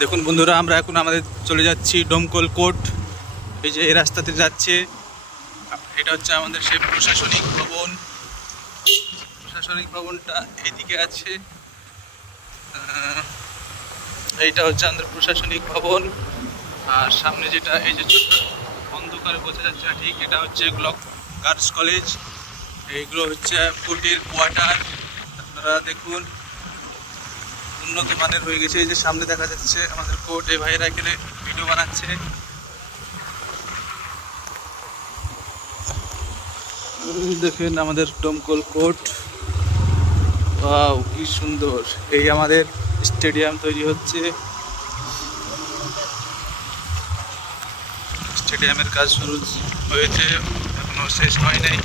দেখুন বন্ধুরা, আমরা এখন আমাদের চলে যাচ্ছি ডোমকল কোর্ট। এই যে এই রাস্তাতে যাচ্ছে, এটা হচ্ছে আমাদের সেই প্রশাসনিক ভবন। প্রশাসনিক ভবনটা এইদিকে আছে। এইটা হচ্ছে আমাদের প্রশাসনিক ভবন। আর সামনে যেটা এই যে ছোট্ট অন্ধকারে বোঝা যাচ্ছে না ঠিক, এটা হচ্ছে গার্লস কলেজ। এইগুলো হচ্ছে কোর্টের কোয়ার্টার। আপনারা দেখুন, উন্নত মানের হয়ে গেছে। এই যে সামনে দেখা যাচ্ছে আমাদের কোর্ট। এই ভাইয়েরা এখানে ভিডিও বানাচ্ছে। দেখেন আমাদের ডোমকল কোর্ট, ওয়াও কি সুন্দর। এই আমাদের স্টেডিয়াম তৈরি হচ্ছে। স্টেডিয়ামের কাজ শুরু হয়েছে, এখনো শেষ হয় নাই।